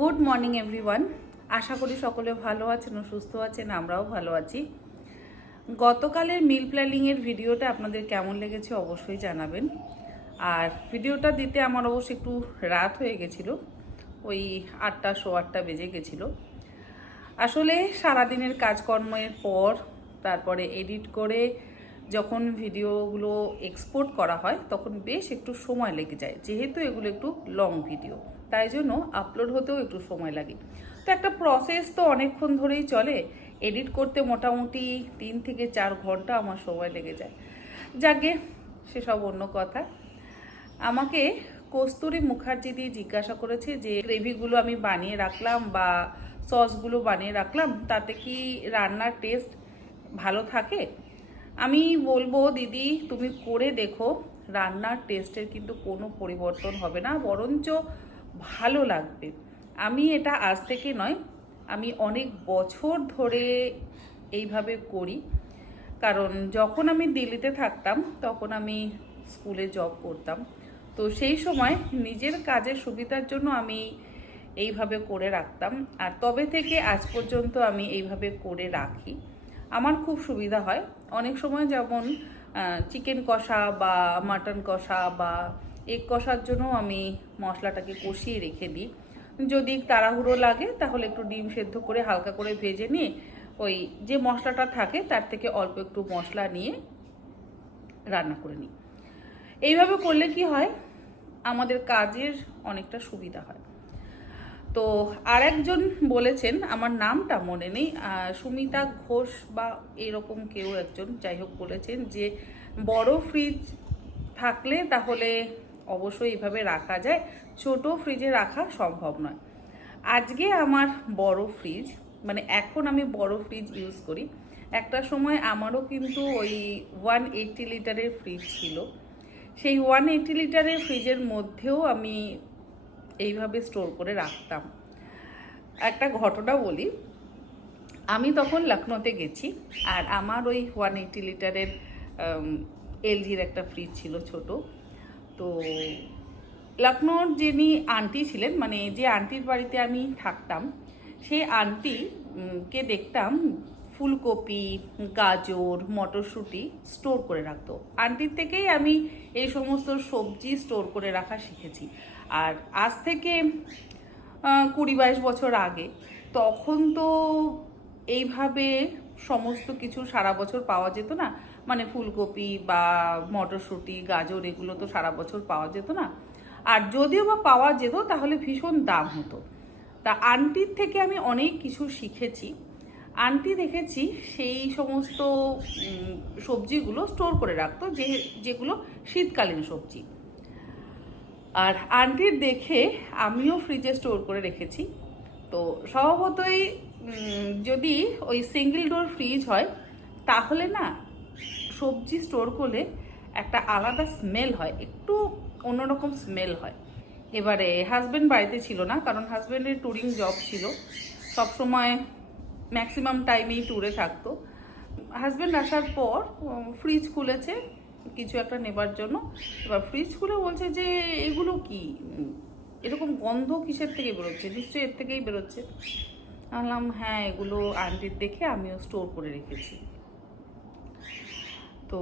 Good morning everyone. আশা করি সকলে ভালো আছেন ও সুস্থ আছেন, আমরাও ভালো আছি। গতকালের মিল প্ল্যানিংয়ের ভিডিওটা আপনাদের কেমন লেগেছে অবশ্যই জানাবেন। আর ভিডিওটা দিতে আমার অবশ্য একটু রাত হয়ে গেছিলো, ওই 8টা 8:15 বেজে গেছিলো। আসলে সারাদিনের কাজকর্মের পর তারপরে এডিট করে যখন ভিডিওগুলো এক্সপোর্ট করা হয় তখন বেশ একটু সময় লেগে যায়, যেহেতু এগুলো একটু লং ভিডিও, তাই জন্য আপলোড হতেও একটু সময় লাগে। তো একটা প্রসেস তো অনেকক্ষণ ধরেই চলে, এডিট করতে মোটামুটি 3 থেকে 4 ঘন্টা আমার সময় লেগে যায়। যাকে সেসব অন্য কথা। আমাকে কস্তুরী মুখার্জি দিয়ে জিজ্ঞাসা করেছে যে গ্রেভিগুলো আমি বানিয়ে রাখলাম বা সসগুলো বানিয়ে রাখলাম, তাতে কি রান্নার টেস্ট ভালো থাকে? আমি বলবো দিদি তুমি করে দেখো, রান্নার টেস্টের কিন্তু কোনো পরিবর্তন হবে না, বরঞ্চ ভালো লাগবে। আমি এটা আজ থেকে নয়, আমি অনেক বছর ধরে এইভাবে করি। কারণ যখন আমি দিল্লিতে থাকতাম তখন আমি স্কুলে জব করতাম, তো সেই সময় নিজের কাজের সুবিধার জন্য আমি এইভাবে করে রাখতাম। আর তবে থেকে আজ পর্যন্ত আমি এইভাবে করে রাখি, আমার খুব সুবিধা হয়। অনেক সময় যেমন চিকেন কষা বা মাটন কষা বা এগ কষার জন্য আমি মশলাটাকে কষিয়ে রেখে দিই। যদি তাড়াহুড়ো লাগে তাহলে একটু ডিম সেদ্ধ করে হালকা করে ভেজে নিয়ে ওই যে মশলাটা থাকে তার থেকে অল্প একটু মশলা নিয়ে রান্না করে নিই। এইভাবে করলে কি হয়, আমাদের কাজের অনেকটা সুবিধা হয়। তো আর একজন বলেছেন, আমার নামটা মনে নেই, সুমিতা ঘোষ বা এরকম কেউ একজন, যাই হোক, বলেছেন যে বড় ফ্রিজ থাকলে তাহলে অবশ্যই এইভাবে রাখা যায়, ছোট ফ্রিজে রাখা সম্ভব নয়। আজকে আমার বড় ফ্রিজ, মানে এখন আমি বড় ফ্রিজ ইউজ করি। একটা সময় আমারও কিন্তু ওই 180 লিটারের ফ্রিজ ছিল। সেই 180 লিটারের ফ্রিজের মধ্যেও আমি এইভাবে স্টোর করে রাখতাম। একটা ঘটনা বলি, আমি তখন লখনৌতে গেছি আর আমার ওই 180 লিটারের এলজির একটা ফ্রিজ ছিল ছোট। তো লখনৌর যিনি আন্টি ছিলেন, মানে যে আন্টির বাড়িতে আমি থাকতাম, সেই আন্টিকে দেখতাম ফুলকপি, গাজর, মটরশুঁটি স্টোর করে রাখতো। আন্টির থেকেই আমি এই সমস্ত সবজি স্টোর করে রাখা শিখেছি। আর আজ থেকে 20-22 বছর আগে, তখন তো এইভাবে সমস্ত কিছু সারা বছর পাওয়া যেত না। মানে ফুলকপি বা মটরশুঁটি, গাজর এগুলো তো সারা বছর পাওয়া যেত না। আর যদিও বা পাওয়া যেত তাহলে ভীষণ দাম হতো। তা আন্টির থেকে আমি অনেক কিছু শিখেছি। আন্টি দেখেছি সেই সমস্ত সবজিগুলো স্টোর করে রাখতো, যেগুলো শীতকালীন সবজি। আর আন্টির দেখে আমিও ফ্রিজে স্টোর করে রেখেছি। তো স্বভাবতই যদি ওই সিঙ্গেল ডোর ফ্রিজ হয় তাহলে না সবজি স্টোর করলে একটা আলাদা স্মেল হয়, একটু অন্যরকম স্মেল হয়। এবারে হাজব্যান্ড বাড়িতে ছিল না, কারণ হাজব্যান্ডের ট্যুরিং জব ছিল, সবসময় ম্যাক্সিমাম টাইমেই ট্যুরে থাকতো। হাজব্যান্ড আসার পর ফ্রিজ খুলেছে কিছু একটা নেবার জন্য। এবার ফ্রিজ খুলে বলছে যে এগুলো কি, এরকম গন্ধ কিসের থেকে বেরোচ্ছে, নিশ্চয়ই এর থেকেই বেরোচ্ছে। বললাম হ্যাঁ, এগুলো আন্টির দেখে আমিও স্টোর করে রেখেছি। তো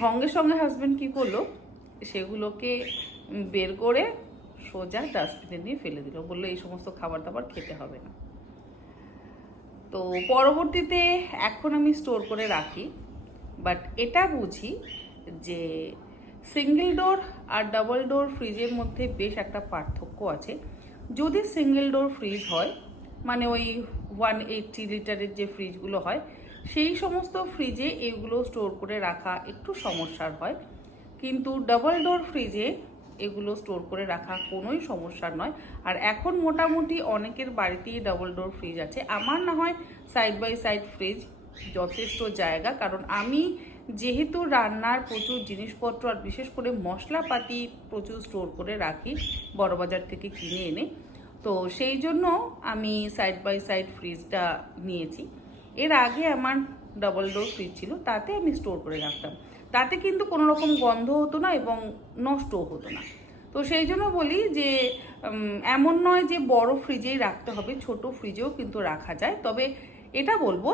সঙ্গে সঙ্গে হাজব্যান্ড কি করলো, সেগুলোকে বের করে সোজা ডাস্টবিনে নিয়ে ফেলে দিল, বললো এই সমস্ত খাবার দাবার খেতে হবে না। তো পরবর্তীতে এখন আমি স্টোর করে রাখি, বাট এটা বুঝি যে সিঙ্গেল ডোর আর ডাবল ডোর ফ্রিজের মধ্যে বেশ একটা পার্থক্য আছে। যদি সিঙ্গেল ডোর ফ্রিজ হয়, মানে ওই 180 লিটারের যে ফ্রিজগুলো হয়, সেই সমস্ত ফ্রিজে এগুলো স্টোর করে রাখা একটু সমস্যার হয়। কিন্তু ডাবল ডোর ফ্রিজে এগুলো স্টোর করে রাখা কোনোই সমস্যার নয়। আর এখন মোটামুটি অনেকের বাড়িতেই ডাবল ডোর ফ্রিজ আছে। আমার না হয় সাইড বাই সাইড ফ্রিজ যথেষ্ট জায়গা, কারণ আমি যেহেতু রান্নার প্রচুর জিনিসপত্র আর বিশেষ করে মশলাপাতি প্রচুর স্টোর করে রাখি বড়বাজার থেকে কিনে এনে, তো সেই জন্য আমি সাইড বাই সাইড ফ্রিজটা নিয়েছি। এর আগে আমার ডাবল ডোর ফ্রিজ ছিল, তাতে আমি স্টোর করে রাখতাম, তাতে কিন্তু কোনো রকম গন্ধ হতো না এবং নষ্টও হতো না। তো তো সেই জন্য বলি যে এমন নয় যে বড় ফ্রিজেই রাখতে হবে, ছোট ফ্রিজেও কিন্তু রাখা যায়। তবে এটা বলবো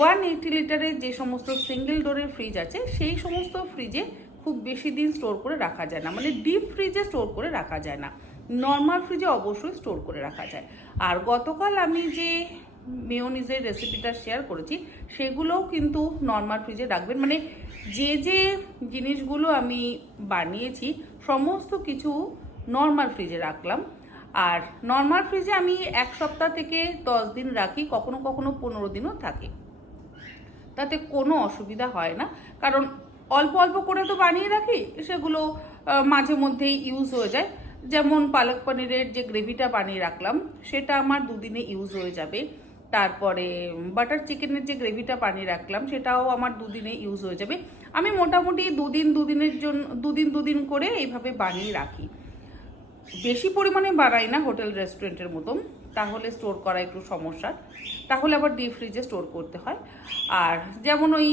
180 লিটারের যে সমস্ত সিঙ্গেল ডোরের ফ্রিজ আছে সেই সমস্ত ফ্রিজে খুব বেশি দিন স্টোর করে রাখা যায় না, মানে ডিপ ফ্রিজে স্টোর করে রাখা যায় না, নর্মাল ফ্রিজে অবশ্যই স্টোর করে রাখা যায়। আর গতকাল আমি যে মেয়োনিজের রেসিপিটা শেয়ার করেছি সেগুলোও কিন্তু নর্মাল ফ্রিজে রাখবেন, মানে যে যে জিনিসগুলো আমি বানিয়েছি সমস্ত কিছু নর্মাল ফ্রিজে রাখলাম। আর নর্মাল ফ্রিজে আমি 1 সপ্তাহ থেকে 10 দিন রাখি, কখনো কখনো 15 দিনও থাকে, তাতে কোনো অসুবিধা হয় না। কারণ অল্প অল্প করে তো বানিয়ে রাখি, সেগুলো মাঝে মধ্যেই ইউজ হয়ে যায়। যেমন পালক পনিরের যে গ্রেভিটা বানিয়ে রাখলাম সেটা আমার 2 দিনে ইউজ হয়ে যাবে। তারপরে বাটার চিকেনের যে গ্রেভিটা বানিয়ে রাখলাম সেটাও আমার 2 দিনে ইউজ হয়ে যাবে। আমি মোটামুটি 2 দিনের জন্য 2 দিন করে এইভাবে বানিয়ে রাখি। বেশি পরিমাণে বানাই না হোটেল রেস্টুরেন্টের মতন, তাহলে স্টোর করা একটু সমস্যা, তাহলে আবার ডিপ ফ্রিজে স্টোর করতে হয়। আর যেমন ওই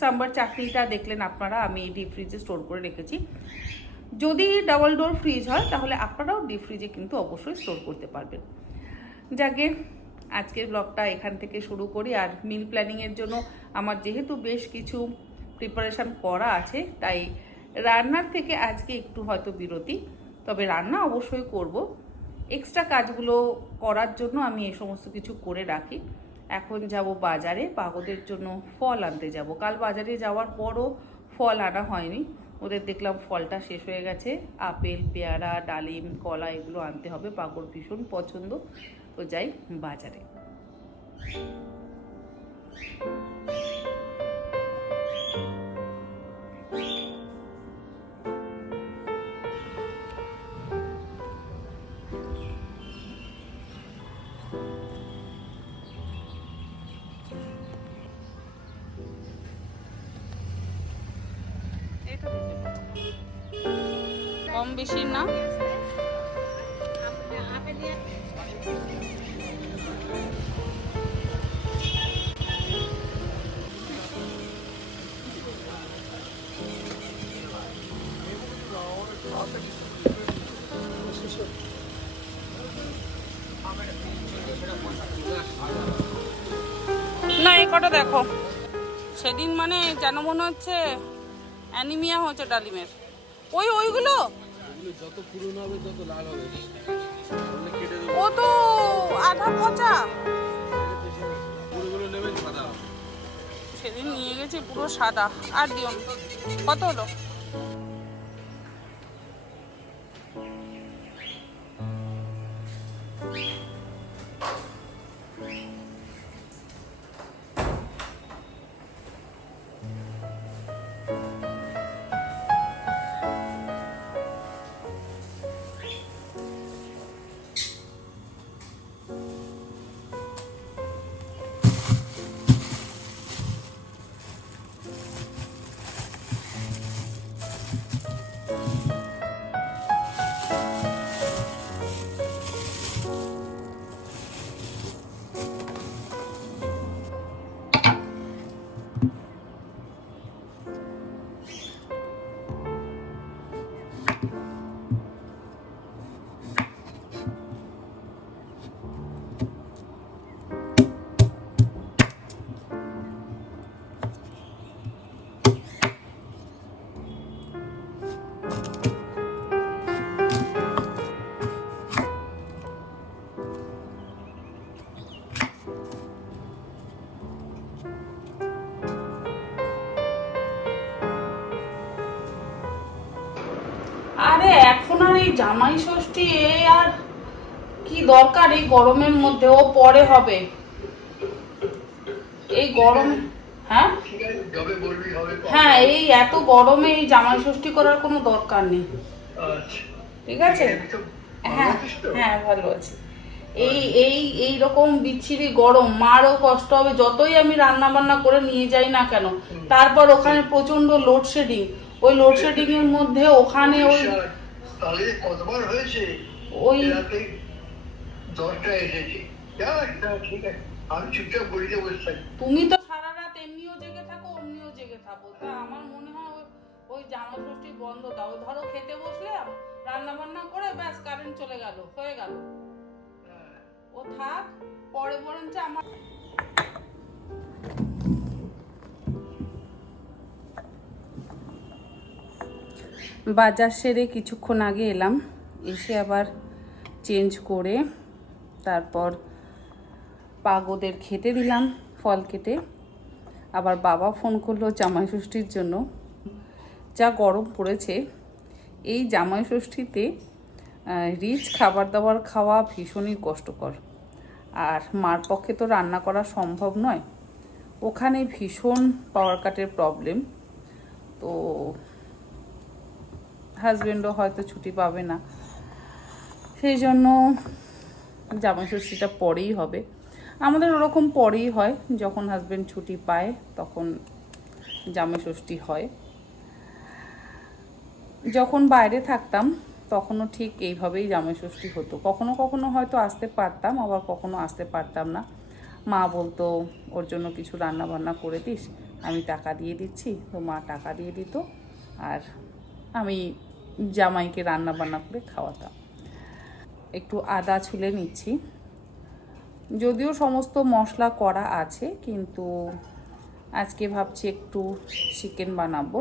সাম্বার চাটনিটা দেখলেন আপনারা, আমি ডিপ ফ্রিজে স্টোর করে রেখেছি। যদি ডাবল ডোর ফ্রিজ হয় তাহলে আপনারাও ডিপ ফ্রিজে কিন্তু অবশ্যই স্টোর করতে পারবেন। যাকে আজকের ব্লগটা এখান থেকে শুরু করি। আর মিল প্ল্যানিংয়ের জন্য আমার যেহেতু বেশ কিছু প্রিপারেশান করা আছে, তাই রান্নার থেকে আজকে একটু হয়তো বিরতি, তবে রান্না অবশ্যই করব। এক্সট্রা কাজগুলো করার জন্য আমি এই সমস্ত কিছু করে রাখি। এখন যাব বাজারে, পাগদের জন্য ফল আনতে যাব। কাল বাজারে যাওয়ার পরও ফল আনা হয়নি, ওদের দেখলাম ফলটা শেষ হয়ে গেছে। আপেল, পেয়ারা, ডালিম, কলা এগুলো আনতে হবে, পাগর ভীষণ পছন্দ। তো যাই বাজারে। কম বেশি না, না এই কটা দেখো, সেদিন মানে যেন মনে হচ্ছে অ্যানিমিয়া হচ্ছে ডালিমের। ওইগুলো যত পুরনো হবে তত লাল হবে, ও তো আধা পচা। পুরোগুলো নেবেন সাদা। সেদিন নিয়ে গেছি পুরো সাদা। আর দিও না। কত হলো? আরে এখন আর এই জামাই ষষ্ঠী আর কি দরকার এই গরমের মধ্যে, ও পরে হবে এই গরম। হ্যাঁ হ্যাঁ, এই এত গরমে এই জামাই ষষ্ঠী করার কোনো দরকার নেই। ঠিক আছে, হ্যাঁ হ্যাঁ ভালো আছে। এই এই এইরকম বিচ্ছিরি গরম, মারও কষ্ট হবে যতই আমি রান্না বান্না করে নিয়ে যাই না কেন। তারপর ওখানে প্রচন্ড লোডশেডিং, ওই লোডশেডিং এর মধ্যে ওখানে ওই কতবার হয়েছে ওই দশটা এসেছি। ঠিক আছে, আমি চুপচাপ গড়িতে বসে থাকি। তুমি তো সারা রাত এমনিও জেগে থাকো অমনিও জেগে থাকো, তা আমার মনে হয় ওই জামা ষষ্ঠী বন্ধ দাও, ধরো খেতে বসলাম, রান্না বান্না করে ব্যাস কারেন্ট চলে গেল, হয়ে গেল, ও থাক, পরে বরঞ্চ আমার বাজার সেরে কিছুক্ষণ আগে এলাম, এসে আবার চেঞ্জ করে তারপর পাগোদের খেতে দিলাম ফল কেটে। আবার বাবা ফোন করলো জামাই ষষ্ঠীর জন্য। যা গরম পড়েছে, এই জামাই ষষ্ঠীতে রিচ খাবার দাবার খাওয়া ভীষণই কষ্টকর, আর মার পক্ষে তো রান্না করা সম্ভব নয়, ওখানে ভীষণ পাওয়ার কাটের প্রবলেম, তো হাজব্যান্ডও হয়তো ছুটি পাবে না, সেই জন্য জামাই ষষ্ঠীটা পরেই হবে। আমাদের ওরকম পরেই হয়, যখন হাজব্যান্ড ছুটি পায় তখন জামাই ষষ্ঠী হয়। যখন বাইরে থাকতাম তখনও ঠিক এইভাবেই জামাই ষষ্ঠী হতো, কখনো কখনো হয়তো আসতে পারতাম, আবার কখনো আসতে পারতাম না। মা বলতো ওর জন্য কিছু রান্না বান্না করে দিস, আমি টাকা দিয়ে দিচ্ছি, তো মা টাকা দিয়ে দিত আর আমি জামাইকে রান্না বান্না করে খাওয়াতাম। একটু আদা ছুলে নিচ্ছি, যদিও সমস্ত মশলা করা আছে, কিন্তু আজকে ভাবছি একটু চিকেন বানাবো,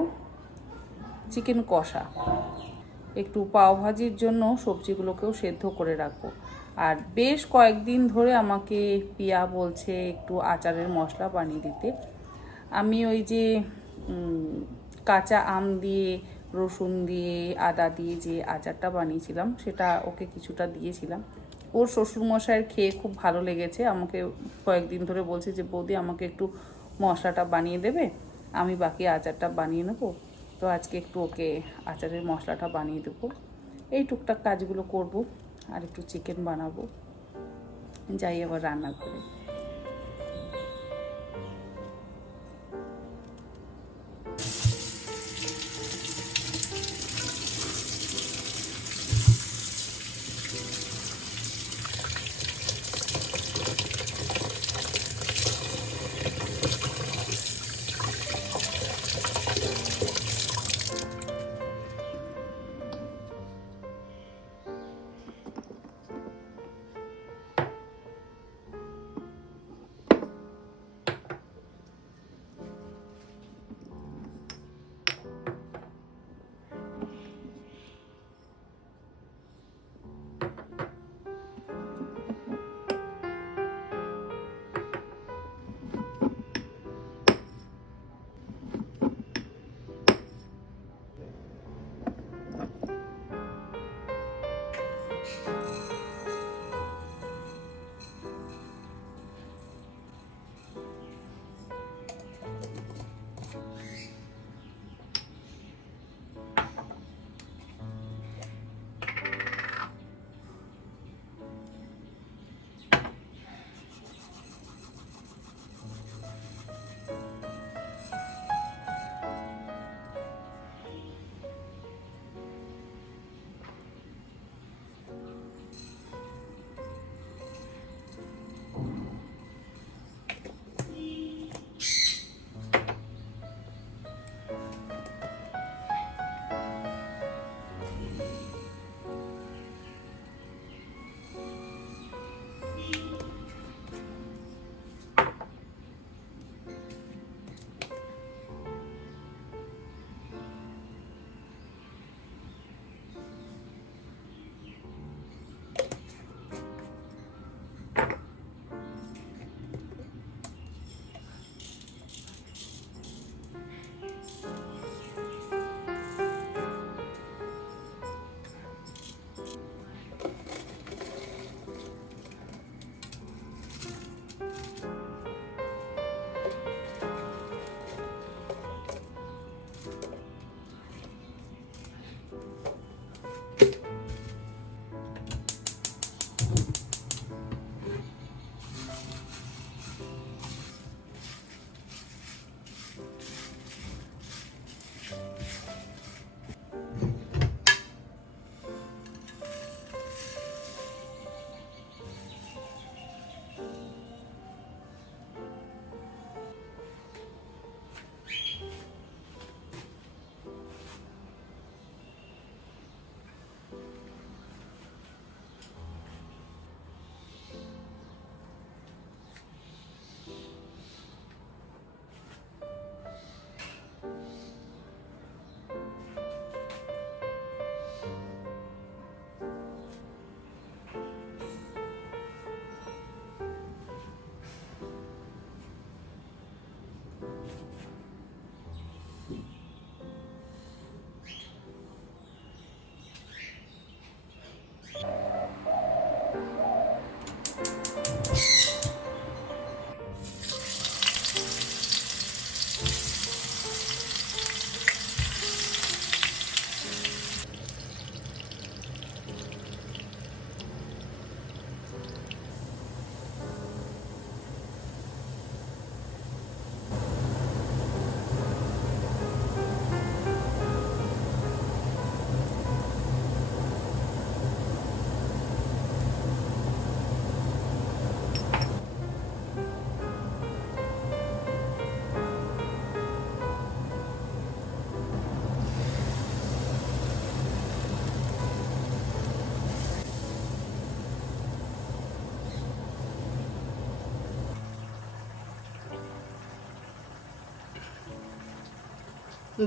চিকেন কষা। একটু পাওভাজির জন্য সবজিগুলোকেও সেদ্ধ করে রাখবো। আর বেশ কয়েকদিন ধরে আমাকে পিয়া বলছে একটু আচারের মশলা বানিয়ে দিতে। আমি ওই যে কাঁচা আম দিয়ে, রসুন দিয়ে, আদা দিয়ে যে আচারটা বানিয়েছিলাম, সেটা ওকে কিছুটা দিয়েছিলাম। ওর শ্বশুরমশাইয়ের খেয়ে খুব ভালো লেগেছে, আমাকে কয়েকদিন ধরে বলছে যে বৌদি আমাকে একটু মশলাটা বানিয়ে দেবে, আমি বাকি আচারটা বানিয়ে নেবো। তো আজকে একটু ওকে আচারের মশলাটা বানিয়ে দেবো, এই টুকটাক কাজগুলো করব, আর একটু চিকেন বানাবো, যাই আবার রান্না করে।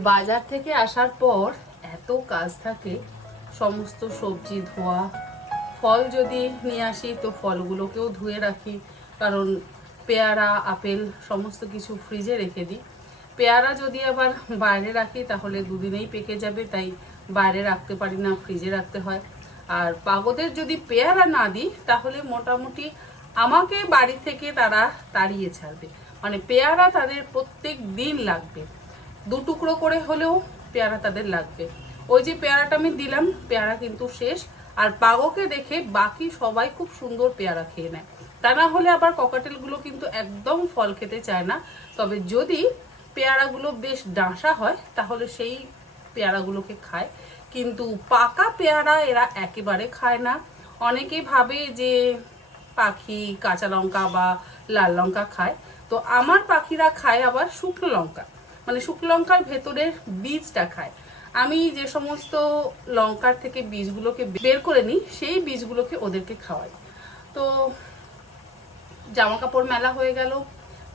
বাজার থেকে আসার পর এত কাজ থাকে, সমস্ত সবজি ধোয়া, ফল যদি নিয়ে আসি তো ফলগুলোকেও ধুয়ে রাখি, কারণ পেয়ারা আপেল সমস্ত কিছু ফ্রিজে রেখে দিই। পেয়ারা যদি আবার বাইরে রাখি তাহলে দুদিনেই পেকে যাবে, তাই বাইরে রাখতে পারি না, ফ্রিজে রাখতে হয়। আর পাগদের যদি পেয়ারা না দিই তাহলে মোটামুটি আমাকে বাড়ি থেকে তারা তাড়িয়ে ছাড়বে। মানে পেয়ারা তাদের প্রত্যেক দিন লাগবে, 2 টুকরো করে হলেও পেয়ারা তাদের লাগবে। ওই যে পেয়ারাটা আমি দিলাম, পেয়ারা কিন্তু শেষ। আর পাগোকে দেখে বাকি সবাই খুব সুন্দর পেয়ারা খেয়ে নেয়, তা না হলে আবার ককাটেলগুলো কিন্তু একদম ফল খেতে চায় না। তবে যদি পেয়ারাগুলো বেশ ডাঁসা হয় তাহলে সেই পেয়ারাগুলোকে খায়, কিন্তু পাকা পেয়ারা এরা একেবারে খায় না। অনেকেই ভাবে যে পাখি কাঁচা লঙ্কা বা লাল লঙ্কা খায়, তো আমার পাখিরা খায় আবার শুকনো লঙ্কা, মানে শুকনো লঙ্কার ভেতরের বীজটা খায়। আমি যে সমস্ত লঙ্কার থেকে বীজগুলোকে বের করে নিই সেই বীজগুলোকে ওদেরকে খাওয়াই। তো জামা কাপড় মেলা হয়ে গেল,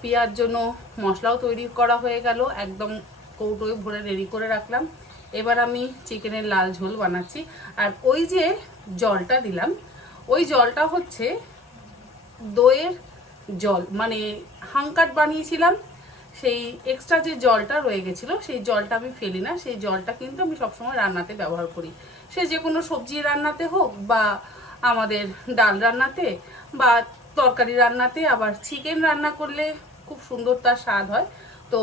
পিয়ার জন্য মশলাও তৈরি করা হয়ে গেল, একদম কৌটোয় ভরে রেডি করে রাখলাম। এবার আমি চিকেনের লাল ঝোল বানাচ্ছি। আর ওই যে জলটা দিলাম, ওই জলটা হচ্ছে দইয়ের জল, মানে হাঙ্কাট বানিয়েছিলাম, সেই এক্সট্রা যে জলটা রয়ে গেছিলো সেই জলটা আমি ফেলি না, সেই জলটা কিন্তু আমি সবসময় রান্নাতে ব্যবহার করি। সে যে কোনো সবজি রান্নাতে হোক বা আমাদের ডাল রান্নাতে বা তরকারি রান্নাতে, আবার চিকেন রান্না করলে খুব সুন্দর তার স্বাদ হয়। তো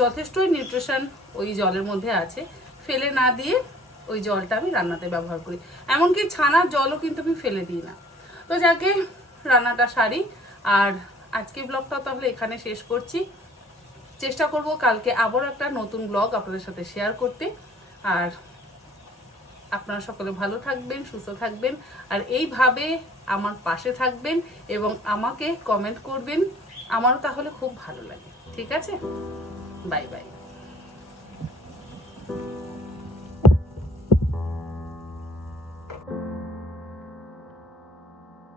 যথেষ্টই নিউট্রিশন ওই জলের মধ্যে আছে, ফেলে না দিয়ে ওই জলটা আমি রান্নাতে ব্যবহার করি। এমনকি ছানার জলও কিন্তু আমি ফেলে দিই না। তো যাকে রান্নাটা সারি, আর আজকে ব্লগটা তাহলে এখানে শেষ করছি। চেষ্টা করব কালকে আবার একটা নতুন ব্লগ আপনাদের সাথে শেয়ার করতে। আর আপনারা সকলে ভালো থাকবেন, সুস্থ থাকবেন, আর এইভাবে আমার পাশে থাকবেন এবং আমাকে কমেন্ট করবেন, আমারও তাহলে খুব ভালো লাগে। ঠিক আছে, বাই বাই।